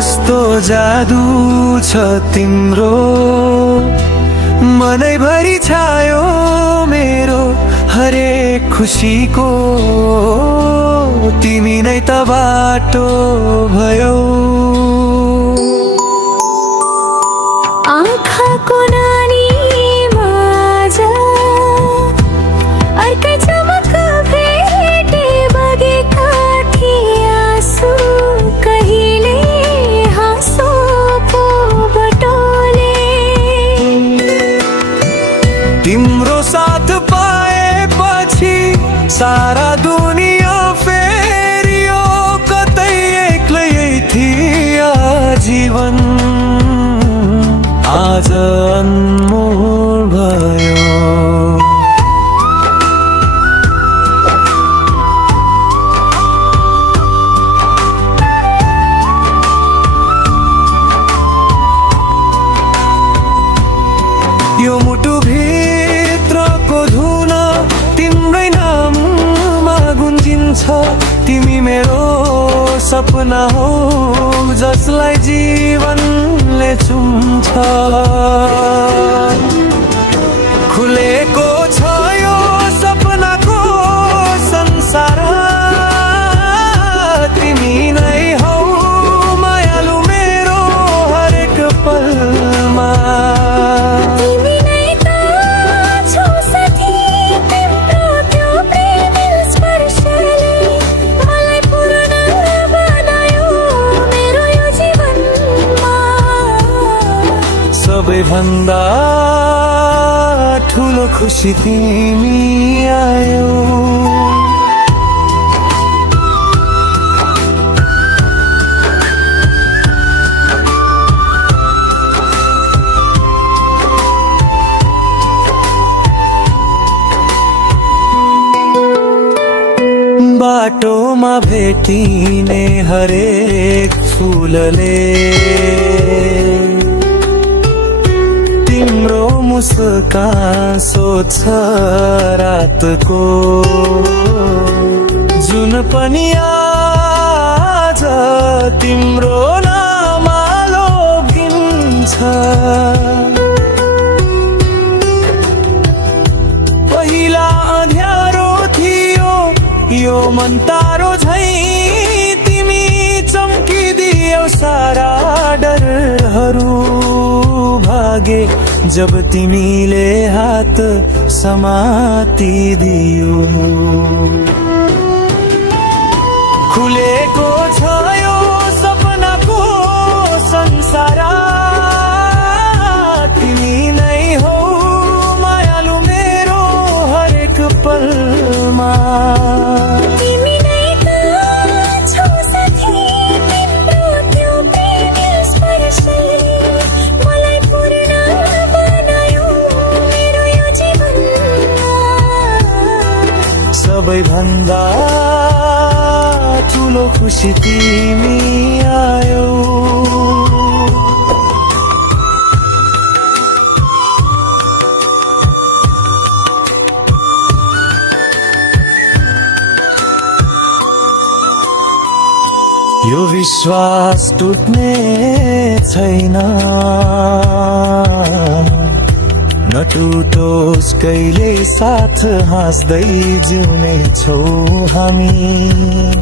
कस्तो जादु छ तिम्रो, मनैभरि छायो मेरो हरेक खुसीको, तिमी नै त बाटो भयो। आँखाको नानी माझ अर्कै चमक भेटे बगेका थिए आँसु, कहिले हाँसो पो बटोले। तिम्रो साथ पाएपछि सारा दुनिया फेरियो, कतै एक्लै थिए जीवन आज अनमोल भयो। यो मुटु भित्रको धुन तिम्रै नाममा गुन्जिन्छ, तिमी मेरो सपना हो जसलाई जीवनले चुम्छ। खुलेको छ यो सपनाको संसार, तिमी नै हौ मायालु मेरो हरेक पलमा। तिमी नै त छौ साथी, तिम्रो त्यो प्रेम स्पर्शले मलाई पूर्ण बनायो मेरो यो जीवनमा। सबैभन्दा ठुलो खुसी तिमी आयो। बाटोमा भेटिने हरेक फुलले तिम्रो मुस्कान सोध्छ रातको, जुन पनि आज तिम्रो नाममा लोभिन्छ। पहिला अँध्यारो थियो यो मन तारो झै, तिमी चम्किदियौ सारा डरहरू भागे जब तिमीले हात समातिदियो। खुलेको छ यो सपनाको संसार, तिमी नै हौ मायालु मेरो हरेक पलमा। तिमी नै त छौ साथी, तिम्रो त्यो प्रेम स्पर्शले मलाई पूर्ण बनायो मेरो यो जीवनमा। सबैभन्दा ठुलो खुसी तिमी आयो। यो विश्वास टुट्ने छैन, नटुटोस् कहिले साथ हाँस्दै जिउने छौ हामी।